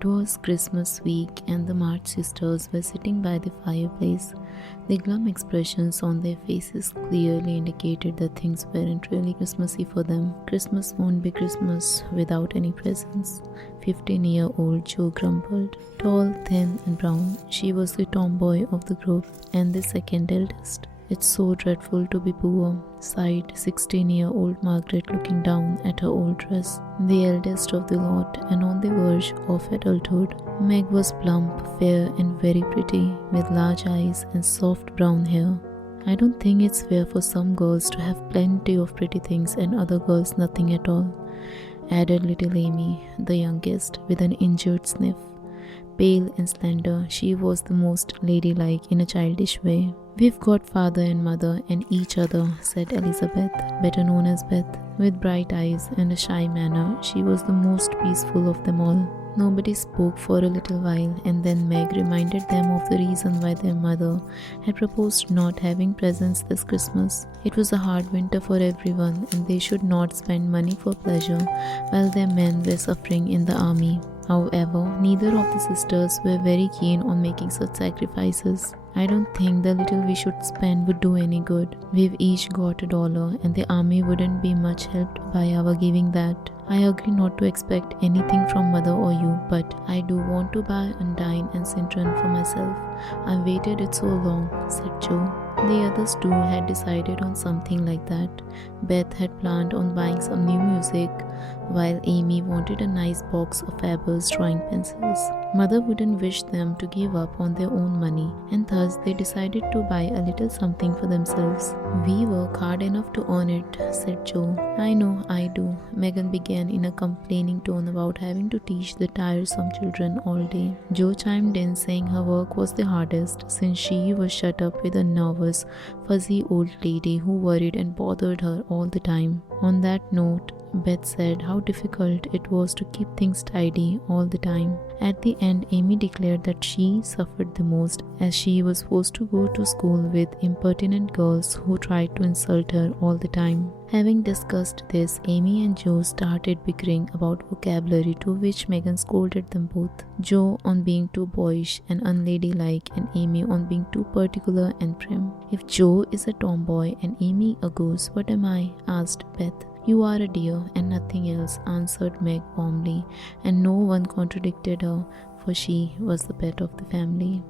It was Christmas week, and the March sisters were sitting by the fireplace. The glum expressions on their faces clearly indicated that things weren't really Christmassy for them. Christmas won't be Christmas without any presents. 15-year-old Jo grumbled. Tall, thin, and brown, she was the tomboy of the group and the second eldest. "It's so dreadful to be poor," sighed 16-year-old Margaret, looking down at her old dress. The eldest of the lot and on the verge of adulthood, Meg was plump, fair, and very pretty, with large eyes and soft brown hair. "I don't think it's fair for some girls to have plenty of pretty things and other girls nothing at all," added little Amy, the youngest, with an injured sniff. Pale and slender, she was the most ladylike in a childish way. "We've got father and mother and each other," said Elizabeth, better known as Beth. With bright eyes and a shy manner, she was the most peaceful of them all. Nobody spoke for a little while, and then Meg reminded them of the reason why their mother had proposed not having presents this Christmas. It was a hard winter for everyone, and they should not spend money for pleasure while their men were suffering in the army. However, neither of the sisters were very keen on making such sacrifices. "I don't think the little we should spend would do any good. We've each got $1, and the army wouldn't be much helped by our giving that. I agree not to expect anything from mother or you, but I do want to buy Undine and Cintron for myself. I've waited it so long," said Jo. The others too had decided on something like that. Beth had planned on buying some new music, while Amy wanted a nice box of Faber's drawing pencils. Mother wouldn't wish them to give up on their own money, and thus they decided to buy a little something for themselves. "We work hard enough to earn it," said Jo. "I know, I do," Megan began in a complaining tone about having to teach the tiresome children all day. Jo chimed in, saying her work was the hardest since she was shut up with a nervous, fuzzy old lady who worried and bothered her all the time. On that note, Beth said how difficult it was to keep things tidy all the time. At the end, Amy declared that she suffered the most, as she was forced to go to school with impertinent girls who tried to insult her all the time. Having discussed this, Amy and Jo started bickering about vocabulary, to which Megan scolded them both. Jo on being too boyish and unladylike, and Amy on being too particular and prim. "If Jo is a tomboy and Amy a goose, what am I?" asked Beth. "You are a dear and nothing else," answered Meg warmly, and no one contradicted her, for she was the pet of the family.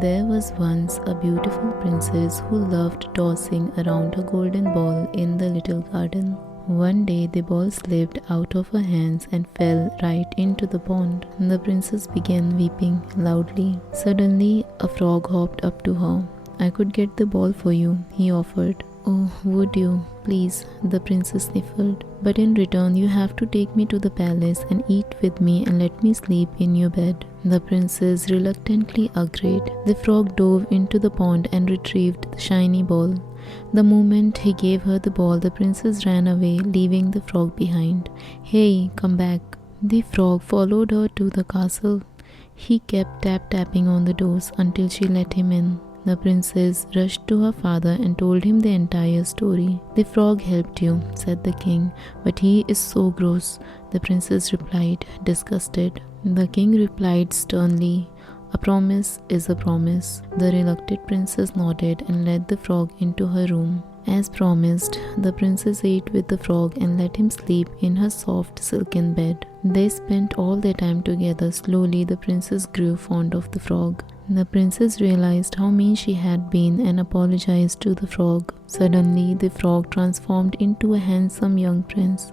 There was once a beautiful princess who loved tossing around a golden ball in the little garden. One day the ball slipped out of her hands and fell right into the pond. The princess began weeping loudly. Suddenly, a frog hopped up to her. "I could get the ball for you," he offered. "Oh, would you? Please," the princess sniffled. "But in return, you have to take me to the palace and eat with me and let me sleep in your bed." The princess reluctantly agreed. The frog dove into the pond and retrieved the shiny ball. The moment he gave her the ball, the princess ran away, leaving the frog behind. "Hey, come back." The frog followed her to the castle. He kept tap-tapping on the doors until she let him in. The princess rushed to her father and told him the entire story. "The frog helped you," said the king, "but he is so gross," the princess replied, disgusted. The king replied sternly, "A promise is a promise." The reluctant princess nodded and led the frog into her room. As promised, the princess ate with the frog and let him sleep in her soft silken bed. They spent all their time together. Slowly, the princess grew fond of the frog. The princess realized how mean she had been and apologized to the frog. Suddenly, the frog transformed into a handsome young prince.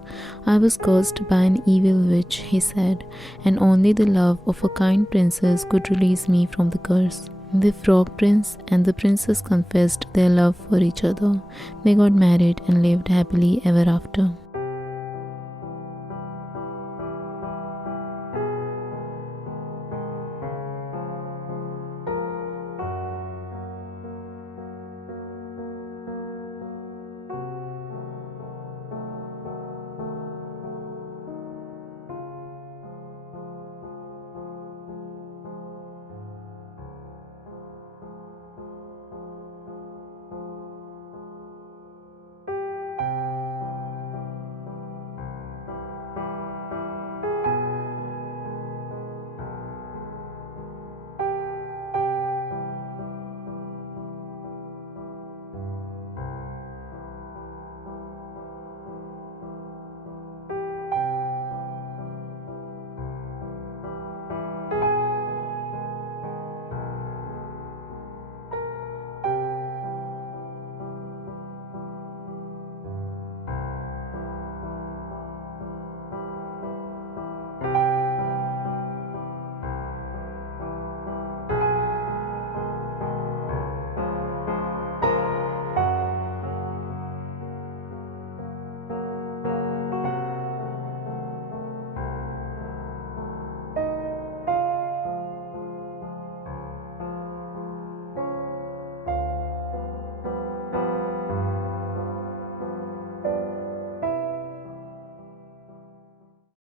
"I was cursed by an evil witch," he said, "and only the love of a kind princess could release me from the curse." The frog prince and the princess confessed their love for each other. They got married and lived happily ever after.